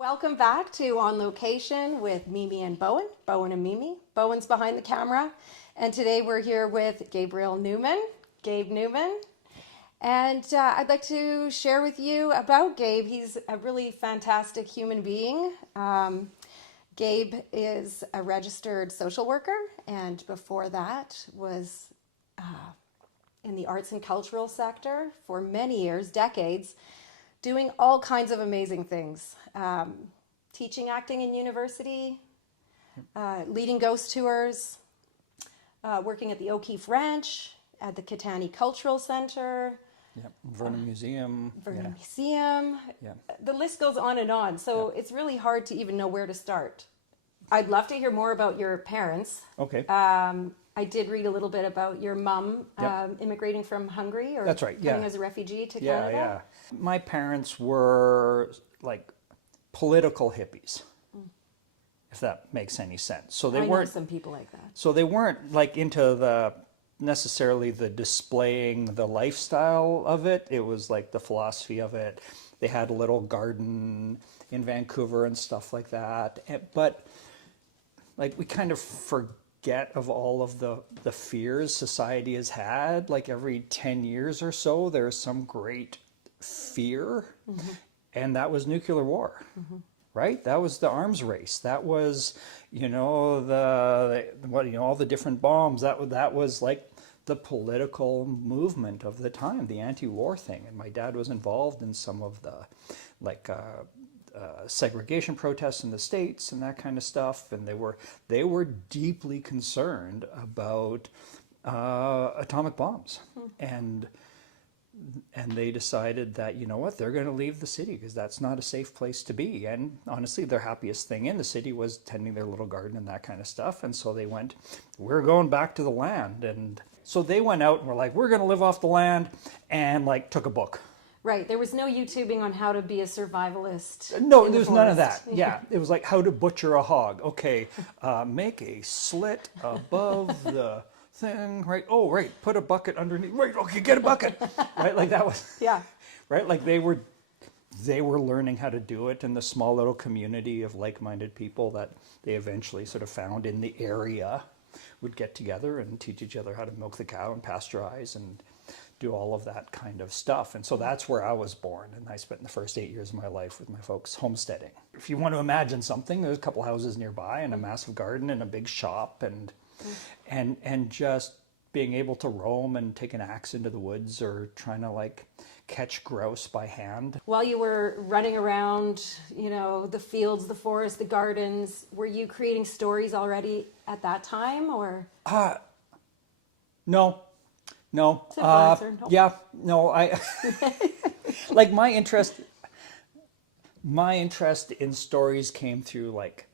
Welcome back to On Location with Mimi and Bowen and Mimi. Bowen's behind the camera. And today we're here with Gabriel Newman, Gabe Newman. And I'd like to share with you about Gabe. He's a really fantastic human being. Gabe is a registered social worker, and before that was in the arts and cultural sector for many years, decades, doing all kinds of amazing things. Teaching acting in university, leading ghost tours, working at the O'Keefe Ranch, at the Kitani Cultural Center. Yep. Vernon Museum. Vernon Museum. Yeah. The list goes on and on. So it's really hard to even know where to start. I'd love to hear more about your parents. Okay. I did read a little bit about your mom immigrating from Hungary, or That's right, coming as a refugee to Canada. Yeah. My parents were like political hippies, if that makes any sense. So they I weren't know some people like that. So they weren't like into necessarily the displaying the lifestyle of it. It was like the philosophy of it. They had a little garden in Vancouver and stuff like that. But like we kind of forget of all of the fears society has had. Like every 10 years or so, there's some great fear, and that was nuclear war. Right? That was the arms race. That was, all the different bombs. That was like the political movement of the time, the anti-war thing. And my dad was involved in some of the segregation protests in the States and that kind of stuff. And they were deeply concerned about atomic bombs. And they decided that, they're going to leave the city because that's not a safe place to be. And honestly, their happiest thing in the city was tending their little garden and that kind of stuff. And so they went, we're going back to the land. And so they went out and were like, we're going to live off the land, and like took a book. Right. There was no YouTubing on how to be a survivalist. No, there was none of that. Yeah. It was like how to butcher a hog. Okay. Make a slit above the thing, right? Oh, right. Put a bucket underneath. Right. Okay. Get a bucket. Right. Like that was. Yeah. Right. Like they were learning how to do it in the small little community of like-minded people that they eventually sort of found in the area would get together and teach each other how to milk the cow and pasteurize and do all of that kind of stuff. And so that's where I was born. And I spent the first 8 years of my life with my folks homesteading. If you want to imagine something, there's a couple houses nearby and a massive garden and a big shop and just being able to roam and take an axe into the woods or trying to like catch grouse by hand. While you were running around, the fields, the forest, the gardens, were you creating stories already at that time, or? No. Simple answer. No. Yeah, no, I like my interest in stories came through like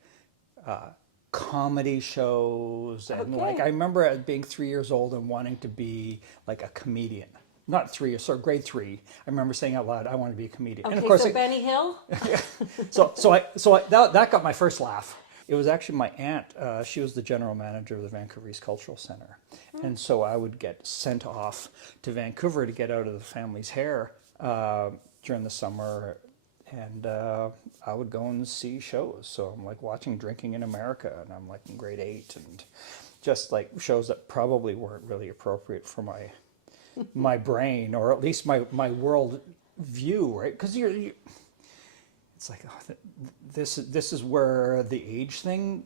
comedy shows, and like I remember being 3 years old and wanting to be like a comedian. Not 3 years, so grade 3. I remember saying out loud, I want to be a comedian. Okay, and of course, so Benny Hill? that got my first laugh. It was actually my aunt. She was the general manager of the Vancouver East Cultural Center. And so I would get sent off to Vancouver to get out of the family's hair during the summer. And I would go and see shows. So I'm like watching Drinking in America, and I'm like in grade 8, and just like shows that probably weren't really appropriate for my brain, or at least my world view, right? Because it's like, this is where the age thing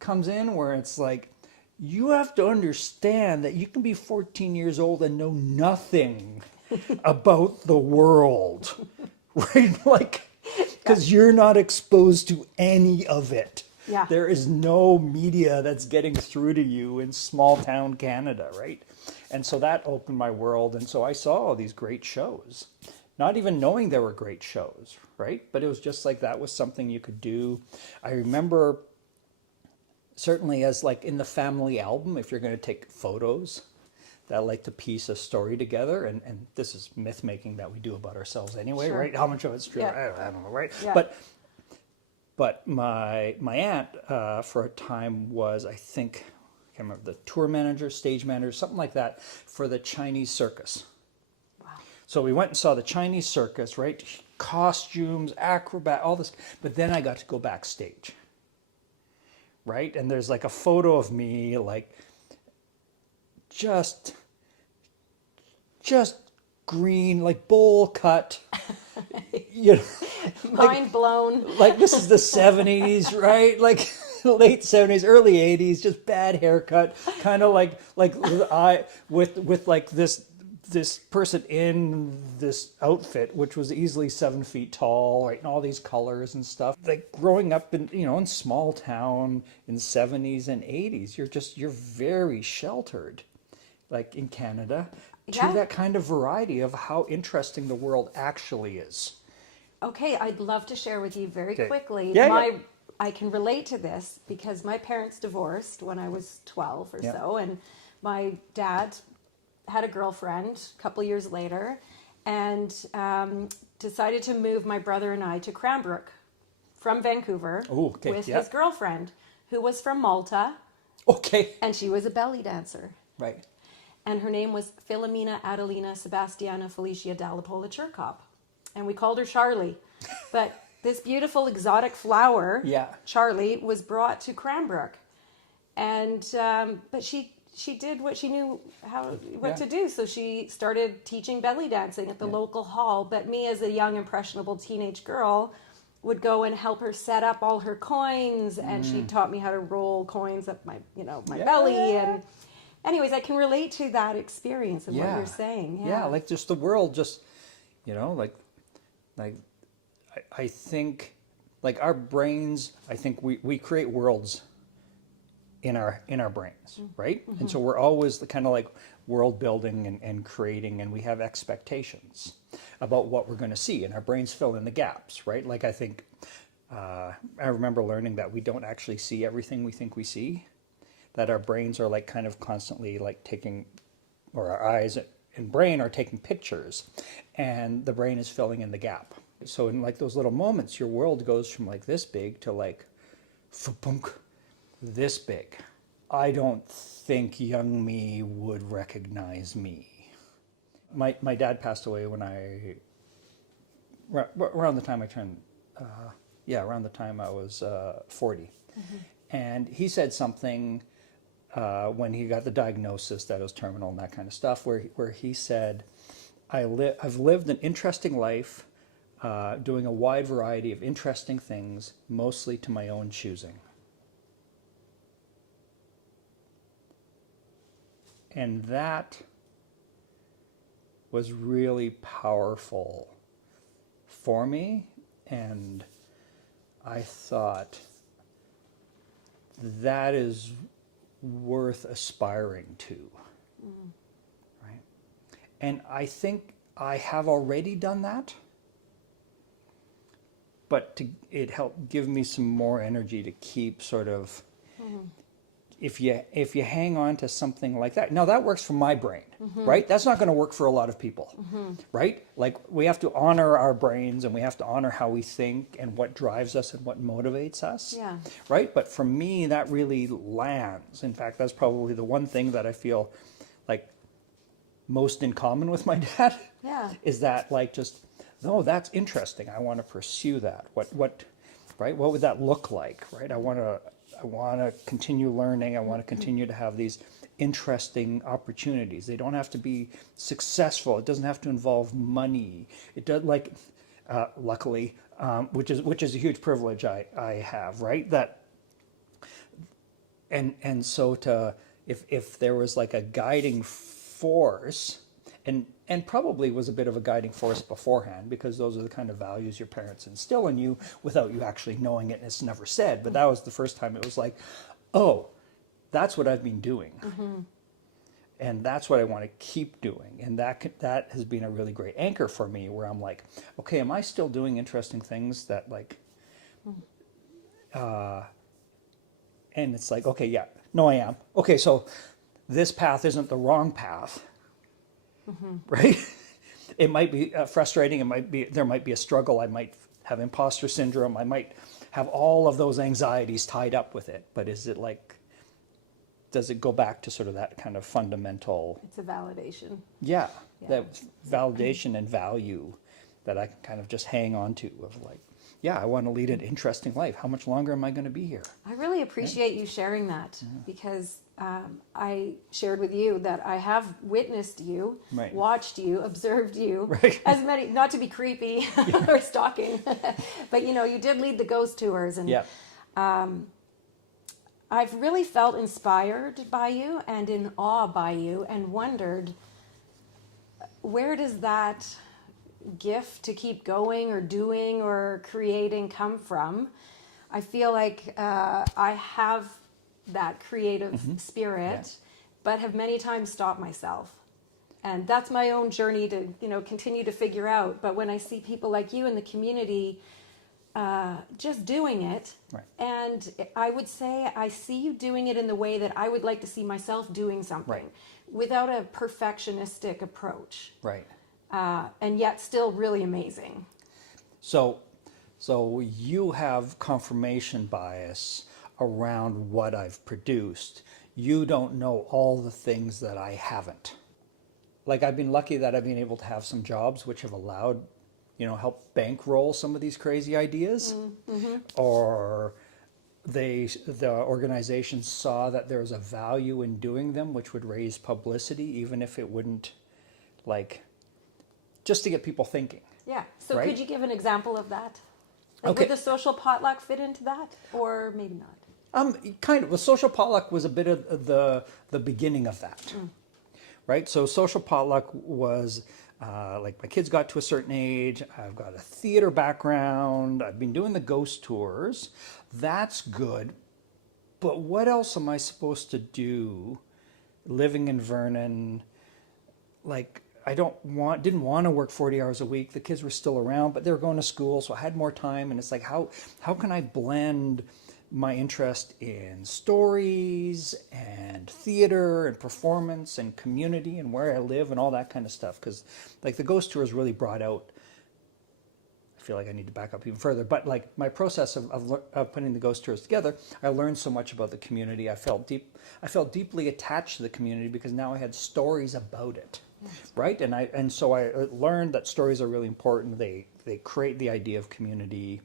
comes in, where it's like, you have to understand that you can be 14 years old and know nothing about the world, right? Like, because you're not exposed to any of it. Yeah. There is no media that's getting through to you in small town Canada, right? And so that opened my world. And so I saw all these great shows, not even knowing there were great shows, right? But it was just like that was something you could do. I remember certainly as like in the family album, if you're going to take photos, that like to piece a story together. And this is myth making that we do about ourselves anyway, Sure. right? How much of it's true? Yeah. I don't know, right? Yeah. But my aunt for a time was, I think, I can't remember, the tour manager, stage manager, something like that, for the Chinese circus. Wow. So we went and saw the Chinese circus, right? costumes, acrobat, all this. But then I got to go backstage, right? And there's like a photo of me, like just green, like bowl cut, you know, Mind blown. like this is the 70s, right? Like late 70s, early 80s, just bad haircut, kind of like I with like this person in this outfit, which was easily 7 feet tall, right, and all these colors and stuff. Like growing up in, you know, in small town in 70s and 80s, you're very sheltered, like in Canada, to Yeah. that kind of variety of how interesting the world actually is. Okay, I'd love to share with you very Okay. quickly. Yeah. I can relate to this because my parents divorced when I was 12 or Yeah. so, and my dad had a girlfriend a couple years later, and decided to move my brother and I to Cranbrook from Vancouver Oh, okay, with yeah. his girlfriend, who was from Malta, Okay. and she was a belly dancer. Right. And her name was Filomena Adelina Sebastiana Felicia Dallapola Churkop. And we called her Charlie. But this beautiful exotic flower, Yeah. Charlie, was brought to Cranbrook. And but she did what she knew what Yeah. to do. So she started teaching belly dancing at the local hall. But me, as a young impressionable teenage girl, would go and help her set up all her coins, and she taught me how to roll coins up my Yeah. belly. And anyways, I can relate to that experience and what Yeah. you're saying. Yeah, like just the world, just, you know, like I think, like our brains, I think we create worlds in our brains, right? And so we're always the kind of like world building and creating, and we have expectations about what we're going to see, and our brains fill in the gaps, right? Like I think I remember learning that we don't actually see everything we think we see, that our brains are like kind of constantly like taking, or our eyes and brain are taking pictures, and the brain is filling in the gap. So in like those little moments, your world goes from like this big to like fa-bunk, this big. I don't think young me would recognize me. My dad passed away when around the time I turned, around the time I was 40. And he said something when he got the diagnosis that it was terminal and that kind of stuff, where he said, I've lived an interesting life, doing a wide variety of interesting things, mostly to my own choosing. And that was really powerful for me, and I thought that is worth aspiring to, right? And I think I have already done that, but it helped give me some more energy to keep sort of, if you hang on to something like that, now that works for my brain, right? That's not going to work for a lot of people, right? Like we have to honor our brains, and we have to honor how we think and what drives us and what motivates us, Yeah. right? But for me, that really lands. In fact, that's probably the one thing that I feel like most in common with my dad. Yeah. Is that like just, no, that's interesting. I want to pursue that. What, right? What would that look like, right? I want to continue learning. I want to continue to have these interesting opportunities. They don't have to be successful. It doesn't have to involve money. It does, like, luckily, which is a huge privilege I have, right? That, and so if there was like a guiding force, and probably was a bit of a guiding force beforehand, because those are the kind of values your parents instill in you without you actually knowing it, and it's never said. But that was the first time it was like, oh, that's what I've been doing. And that's what I want to keep doing. And that has been a really great anchor for me, where I'm like, okay, am I still doing interesting things that like, and it's like, okay, yeah, no, I am. Okay, so this path isn't the wrong path. Right? It might be frustrating. There might be a struggle. I might have imposter syndrome. I might have all of those anxieties tied up with it. But is it like, does it go back to sort of that kind of fundamental? It's a validation. Yeah, Yeah. that validation and value that I can kind of just hang on to of like, yeah, I want to lead an interesting life. How much longer am I going to be here? I really appreciate you sharing that because I shared with you that I have witnessed you, Right. watched you, observed you, Right. as many, not to be creepy or stalking, but you did lead the ghost tours, and Yeah. I've really felt inspired by you and in awe by you, and wondered, where does that gift to keep going or doing or creating come from? I feel like I have that creative spirit, but have many times stopped myself. And that's my own journey to, continue to figure out. But when I see people like you in the community just doing it, Right. and I would say I see you doing it in the way that I would like to see myself doing something, Right. without a perfectionistic approach. Right. And yet still really amazing. So you have confirmation bias around what I've produced. You don't know all the things that I haven't. Like, I've been lucky that I've been able to have some jobs which have allowed, help bankroll some of these crazy ideas. Or the organization saw that there was a value in doing them, which would raise publicity, even if it wouldn't, just to get people thinking. Yeah. So Right? could you give an example of that? Like, Okay. would the social potluck fit into that, or maybe not? Kind of. The social potluck was a bit of the beginning of that, right? So social potluck was like, my kids got to a certain age. I've got a theater background. I've been doing the ghost tours. That's good. But what else am I supposed to do living in Vernon? Like, I didn't want to work 40 hours a week. The kids were still around, but they were going to school, so I had more time. And it's like, how can I blend my interest in stories and theater and performance and community and where I live and all that kind of stuff? Because like, the ghost tours really brought out, I feel like I need to back up even further, but like, my process of putting the ghost tours together, I learned so much about the community. I felt deeply attached to the community because now I had stories about it. Right, and so I learned that stories are really important. They create the idea of community,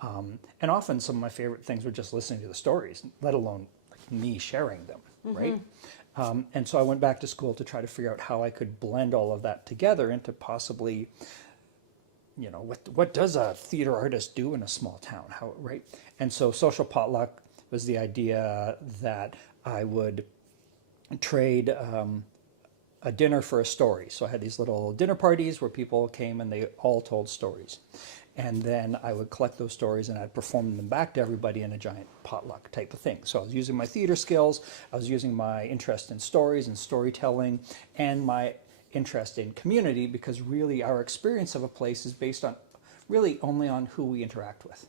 and often some of my favorite things were just listening to the stories, let alone like me sharing them. Right, and so I went back to school to try to figure out how I could blend all of that together into possibly, what does a theater artist do in a small town? How, right, and so social potluck was the idea that I would trade a dinner for a story. So I had these little dinner parties where people came and they all told stories. And then I would collect those stories and I'd perform them back to everybody in a giant potluck type of thing. So I was using my theater skills, I was using my interest in stories and storytelling, and my interest in community, because really our experience of a place is based on really only on who we interact with.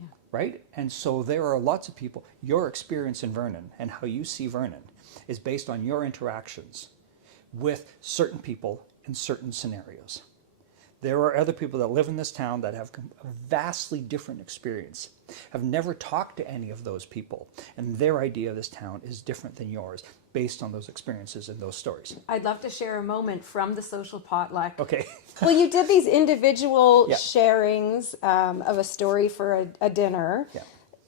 Yeah. Right? And so there are lots of people, your experience in Vernon and how you see Vernon is based on your interactions with certain people in certain scenarios. There are other people that live in this town that have a vastly different experience, have never talked to any of those people, and their idea of this town is different than yours based on those experiences and those stories. I'd love to share a moment from the social potluck. Okay. Well, you did these individual Yeah. sharings of a story for a dinner. Yeah.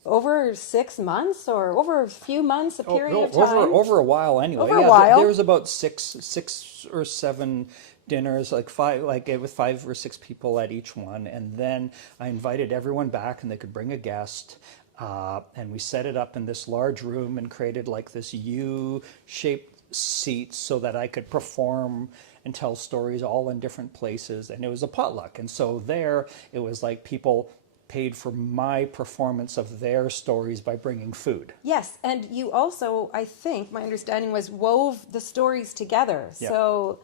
Over 6 months or over a few months, a period of time? Over a while anyway. Over a while. There was about six or seven dinners, with 5 or 6 people at each one, and then I invited everyone back, and they could bring a guest, and we set it up in this large room and created like this U-shaped seats so that I could perform and tell stories all in different places, and it was a potluck. And so there, it was like people paid for my performance of their stories by bringing food. Yes, and you also, I think, my understanding was, wove the stories together. Yeah. So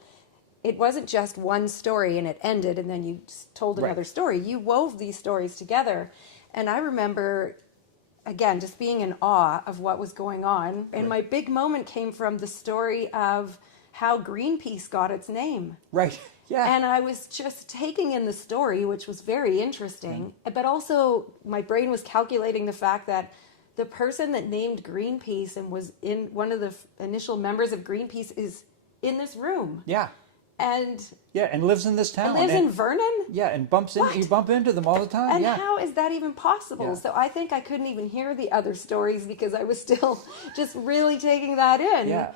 it wasn't just one story and it ended and then you told another Right. story. You wove these stories together. And I remember, again, just being in awe of what was going on. And my big moment came from the story of how Greenpeace got its name. Right. Yeah. And I was just taking in the story, which was very interesting. But also, my brain was calculating the fact that the person that named Greenpeace and was in one of the initial members of Greenpeace is in this room. Yeah. and Yeah, and lives in this town. lives in and, Vernon. Yeah, and you bump into them all the time. And yeah. how is that even possible? Yeah. So I think I couldn't even hear the other stories because I was still just really taking that in. Yeah.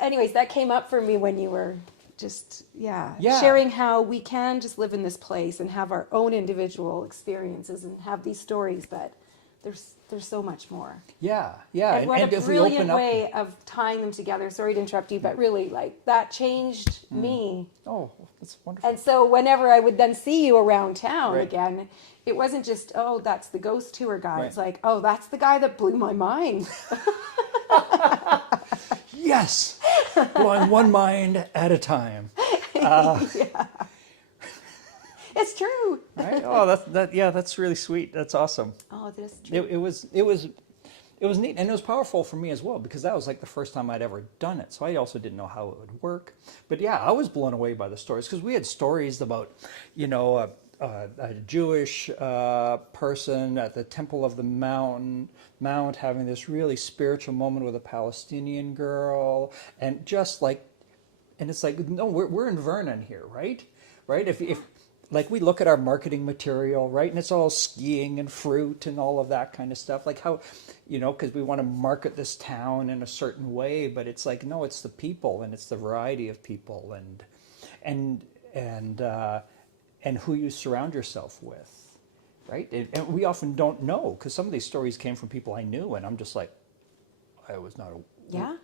Anyways, that came up for me when you were just, Yeah. sharing how we can just live in this place and have our own individual experiences and have these stories, but there's so much more. Yeah, yeah. And what a if we open brilliant up, way of tying them together. Sorry to interrupt you, but really, like, that changed me. oh, that's wonderful. And so whenever I would then see you around town Right. again, it wasn't just, oh, that's the ghost tour guy. Right. It's like, oh, that's the guy that blew my mind. Yes, blowing one mind at a time. It's true. Right? Oh, that's really sweet. That's awesome. Oh, that's true. It was neat, and it was powerful for me as well, because that was like the first time I'd ever done it. So I also didn't know how it would work. But yeah, I was blown away by the stories, because we had stories about, a Jewish person at the Temple of the Mount having this really spiritual moment with a Palestinian girl, and it's like, no, we're in Vernon here, right? Right? If like, we look at our marketing material, right, and it's all skiing and fruit and all of that kind of stuff, like how, because we want to market this town in a certain way, but it's like, no, it's the people, and it's the variety of people, and who you surround yourself with, right? And we often don't know, because some of these stories came from people I knew, and I'm just like, I was not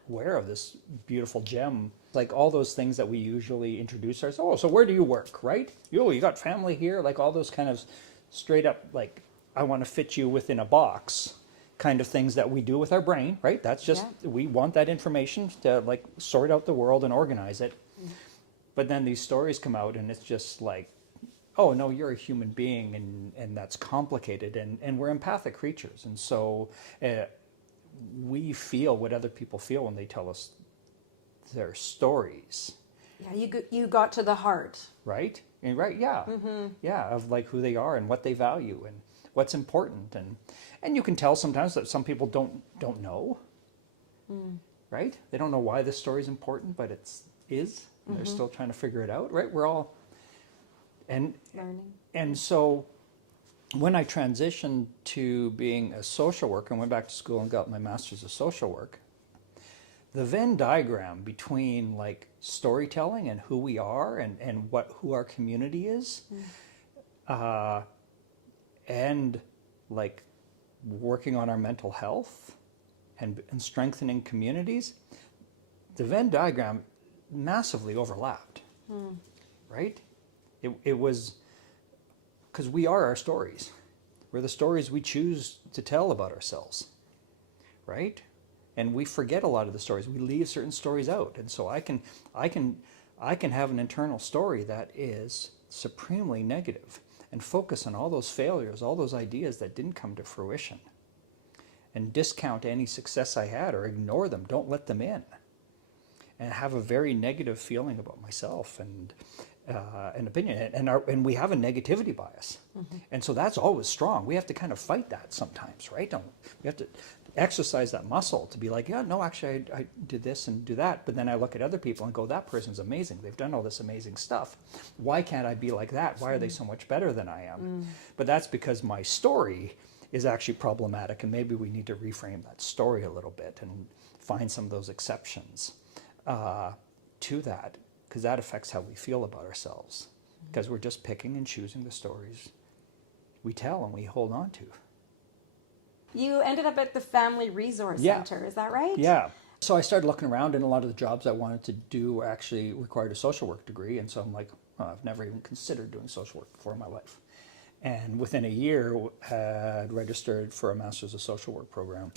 aware of this beautiful gem. Like, all those things that we usually introduce ourselves. Oh, so where do you work, right? You got family here? Like, all those kind of straight up, like, I want to fit you within a box kind of things that we do with our brain, right? That's just, we want that information to, like, sort out the world and organize it. But then these stories come out, and it's just like, oh, no, you're a human being, and that's complicated, and we're empathic creatures. And so we feel what other people feel when they tell us their stories. Yeah, you got to the heart. Right? And yeah. Yeah, of like who they are and what they value and what's important. And you can tell sometimes that some people don't know. Right? They don't know why this story is important, but it is. And they're still trying to figure it out, right? We're all Learning. And so when I transitioned to being a social worker and went back to school and got my master's of social work, the Venn diagram between, like, storytelling and who we are and who our community is, and like working on our mental health and strengthening communities, the Venn diagram massively overlapped, right? It was, because we are our stories. We're the stories we choose to tell about ourselves, right? And we forget a lot of the stories. We leave certain stories out. And so I can have an internal story that is supremely negative and focus on all those failures, all those ideas that didn't come to fruition, and discount any success I had or ignore them, don't let them in, and have a very negative feeling about myself and an opinion, and we have a negativity bias, and so that's always strong. We have to kind of fight that sometimes, right? We have to exercise that muscle to be like, yeah, no, actually, I did this and do that, but then I look at other people and go, that person's amazing. They've done all this amazing stuff. Why can't I be like that? Why are they so much better than I am? But that's because my story is actually problematic, and maybe we need to reframe that story a little bit and find some of those exceptions to that, because that affects how we feel about ourselves, because we're just picking and choosing the stories we tell and we hold on to. You ended up at the Family Resource Center, is that right? Yeah. So I started looking around, and a lot of the jobs I wanted to do actually required a social work degree, and so I'm like, oh, I've never even considered doing social work before in my life. And within a year, had registered for a Master's of Social Work program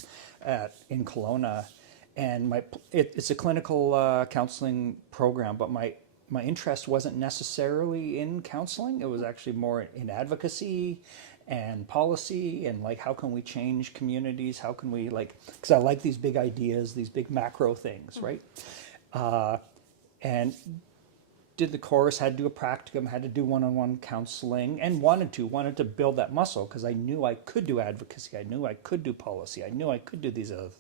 in Kelowna. And it's a clinical counseling program, but my interest wasn't necessarily in counseling. It was actually more in advocacy and policy, and like, how can we change communities? How can we, like, because I like these big ideas, these big macro things, right? And did the course, had to do a practicum, had to do one-on-one counseling, and wanted to build that muscle, because I knew I could do advocacy, I knew I could do policy, I knew I could do these other things.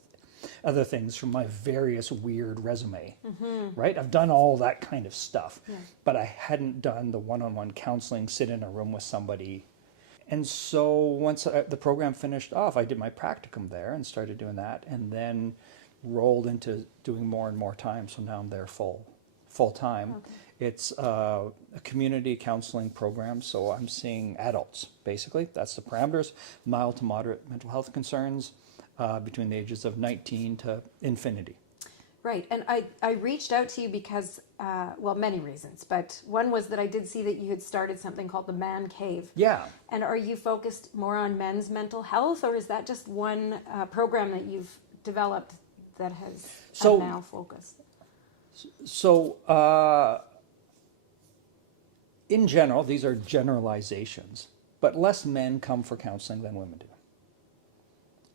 other things from my various weird resume, right? I've done all that kind of stuff, but I hadn't done the one-on-one counseling, sit in a room with somebody. And so once the program finished off, I did my practicum there and started doing that, and then rolled into doing more and more time. So now I'm there full time. Okay. It's a community counseling program, so I'm seeing adults, basically. That's the parameters, mild to moderate mental health concerns between the ages of 19 to infinity. Right, and I reached out to you because, well, many reasons, but one was that I did see that you had started something called the Man Cave. Yeah. And are you focused more on men's mental health, or is that just one program that you've developed that has now focused? So, in general, these are generalizations, but less men come for counseling than women do.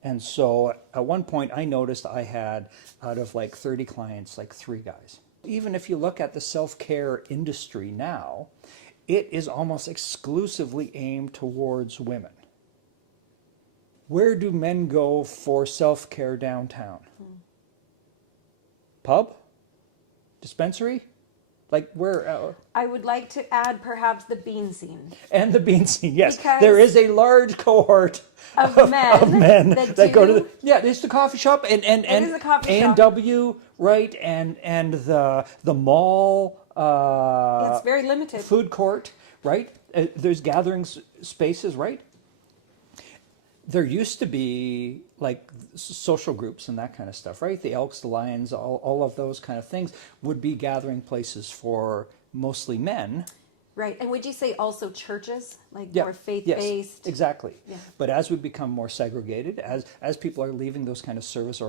And so at one point I noticed I had, out of like 30 clients, like 3 guys. Even if you look at the self-care industry now, it is almost exclusively aimed towards women. Where do men go for self-care downtown? Pub? Dispensary? Like where? I would like to add perhaps the bean scene. And the bean scene, yes. Because there is a large cohort of men that go to the, it's the coffee shop and is a coffee shop. A&W, right? And the mall. It's very limited. Food court, right? There's gathering spaces, right? There used to be like social groups and that kind of stuff, right? The Elks, the Lions, all of those kind of things would be gathering places for mostly men. Right, and would you say also churches, like Yeah. more faith-based? Yes, exactly. Yeah. But as we become more segregated, as people are leaving those kind of service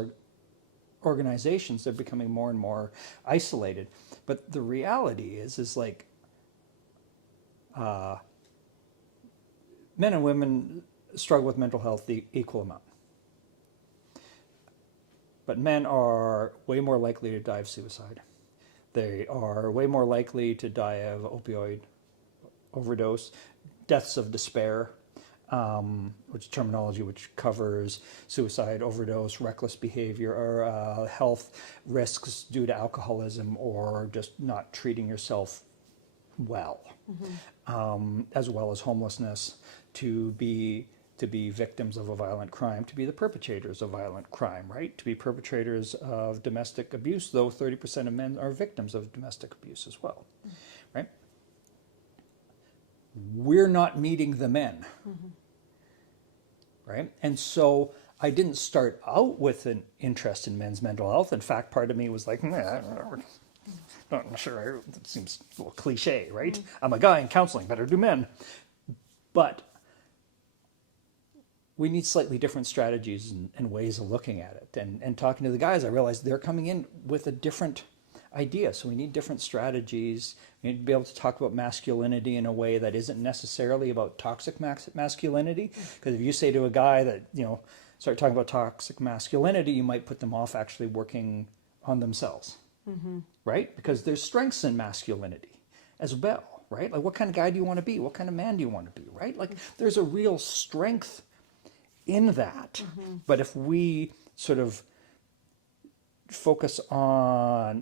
organizations, they're becoming more and more isolated. But the reality is like men and women struggle with mental health the equal amount. But men are way more likely to die of suicide. They are way more likely to die of opioid overdose, deaths of despair, which terminology which covers suicide, overdose, reckless behavior, or health risks due to alcoholism or just not treating yourself well, as well as homelessness, to be victims of a violent crime, to be the perpetrators of violent crime, right? To be perpetrators of domestic abuse, though 30% of men are victims of domestic abuse as well, right? We're not meeting the men, right? And so I didn't start out with an interest in men's mental health. In fact, part of me was like, not sure, it seems a little cliche, right? I'm a guy in counseling, better do men. But we need slightly different strategies and ways of looking at it. And talking to the guys, I realized they're coming in with a different idea. So we need different strategies. We need to be able to talk about masculinity in a way that isn't necessarily about toxic masculinity. Because if you say to a guy that, start talking about toxic masculinity, you might put them off actually working on themselves, right? Because there's strengths in masculinity as well, right? Like what kind of guy do you want to be? What kind of man do you want to be, right? Like there's a real strength in that. But if we sort of focus on,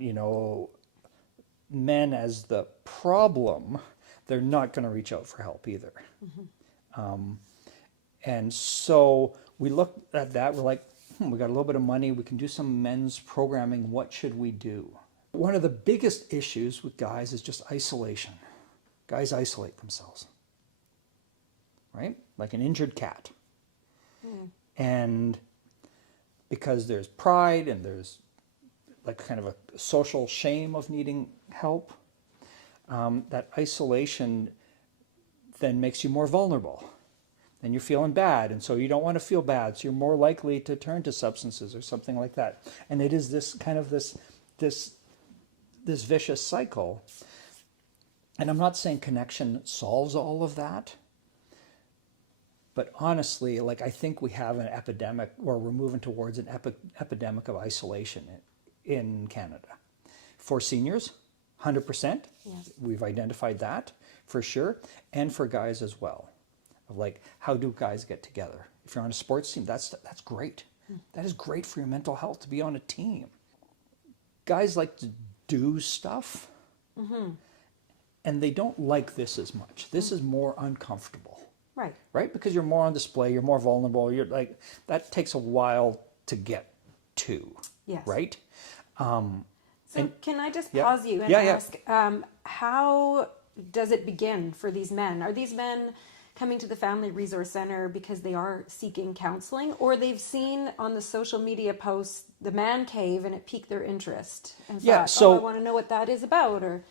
men as the problem, they're not going to reach out for help either. And so we look at that, we're like, we got a little bit of money, we can do some men's programming, what should we do? One of the biggest issues with guys is just isolation. Guys isolate themselves, right? Like an injured cat. And because there's pride and there's like kind of a social shame of needing help, that isolation then makes you more vulnerable. And you're feeling bad, and so you don't want to feel bad, so you're more likely to turn to substances or something like that. And it is this kind of this vicious cycle. And I'm not saying connection solves all of that. But honestly, like I think we have an epidemic, or we're moving towards an epidemic of isolation in Canada. For seniors, 100%. Yes. We've identified that for sure. And for guys as well. Of like, how do guys get together? If you're on a sports team, that's great. That is great for your mental health to be on a team. Guys like to do stuff, and they don't like this as much. This is more uncomfortable. Right. Right? Because you're more on display, you're more vulnerable, you're like, that takes a while to get to. Yes. Right? So can I just Yeah. pause you and Yeah, yeah. ask, how does it begin for these men? Are these men coming to the Family Resource Center because they are seeking counseling, or they've seen on the social media posts the man cave and it piqued their interest and Yeah, thought, so- I want to know what that is about? Or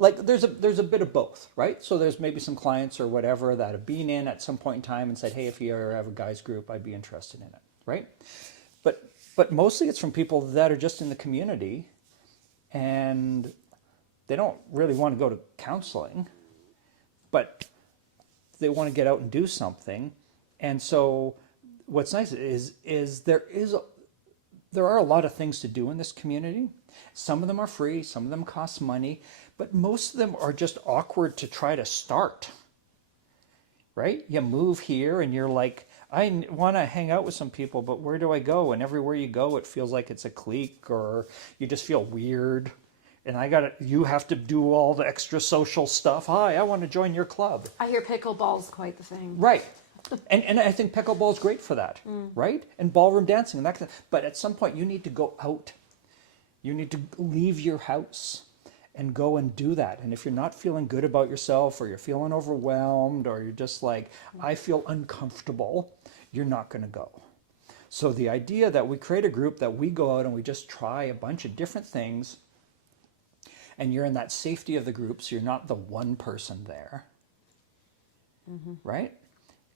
Like there's a bit of both, right? So there's maybe some clients or whatever that have been in at some point in time and said, hey, if you ever have a guys group, I'd be interested in it, right? But mostly it's from people that are just in the community and they don't really want to go to counseling, but they want to get out and do something. And so what's nice is there are a lot of things to do in this community. Some of them are free, some of them cost money, but most of them are just awkward to try to start, right? You move here and you're like, I want to hang out with some people, but where do I go? And everywhere you go, it feels like it's a clique, or you just feel weird. And you have to do all the extra social stuff. Hi, I want to join your club. I hear pickleball's quite the thing. Right. And I think pickleball is great for that, right? And ballroom dancing and that kind of, but at some point you need to go out. You need to leave your house and go and do that. And if you're not feeling good about yourself, or you're feeling overwhelmed, or you're just like, I feel uncomfortable, you're not going to go. So the idea that we create a group that we go out and we just try a bunch of different things, and you're in that safety of the group, so you're not the one person there, right?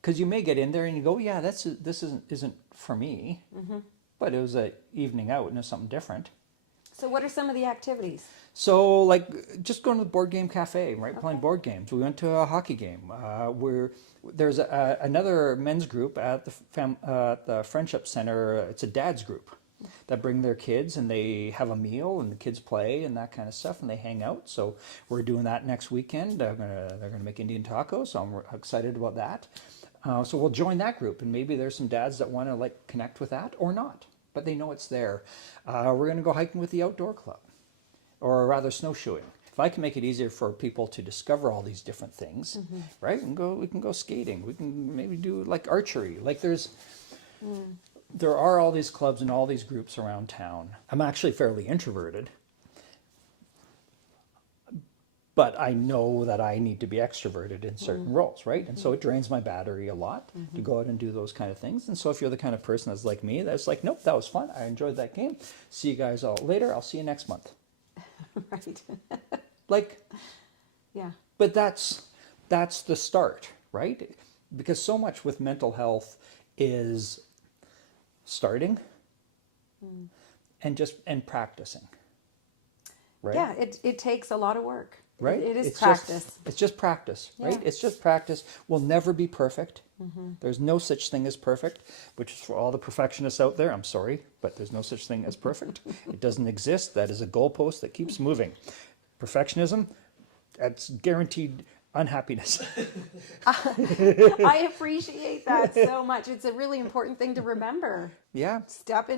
Because you may get in there and you go, yeah, this isn't for me, but it was an evening out and it's something different. So what are some of the activities? So like just going to the board game cafe, right? Playing board games. We went to a hockey game. There's another men's group at the Friendship Center. It's a dad's group that bring their kids and they have a meal and the kids play and that kind of stuff and they hang out. So we're doing that next weekend. They're gonna make Indian tacos, so I'm excited about that. So we'll join that group, and maybe there's some dads that want to like connect with that or not, but they know it's there. We're gonna go hiking with the outdoor club, or rather snowshoeing. If I can make it easier for people to discover all these different things, right? We can go skating. We can maybe do like archery. Like there are all these clubs and all these groups around town. I'm actually fairly introverted, but I know that I need to be extroverted in certain roles, right? And so it drains my battery a lot to go out and do those kind of things. And so if you're the kind of person that's like me, that's like, nope, that was fun. I enjoyed that game. See you guys all later. I'll see you next month. Right. Like, Yeah. but that's the start, right? Because so much with mental health is starting and practicing, right? Yeah, it takes a lot of work. Right? It is It's practice. It's just practice, right? Yeah. It's just practice. We'll never be perfect. There's no such thing as perfect, which is for all the perfectionists out there. I'm sorry, but there's no such thing as perfect. It doesn't exist. That is a goalpost that keeps moving. Perfectionism, that's guaranteed unhappiness. I appreciate that so much. It's a really important thing to remember. Yeah. Step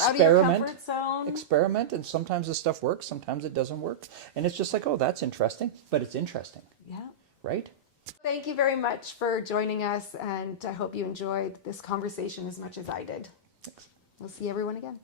out of your comfort zone. Experiment, and sometimes the stuff works, sometimes it doesn't work. And it's just like, oh, that's interesting, but it's interesting, Yeah. right? Thank you very much for joining us, and I hope you enjoyed this conversation as much as I did. Thanks. We'll see everyone again.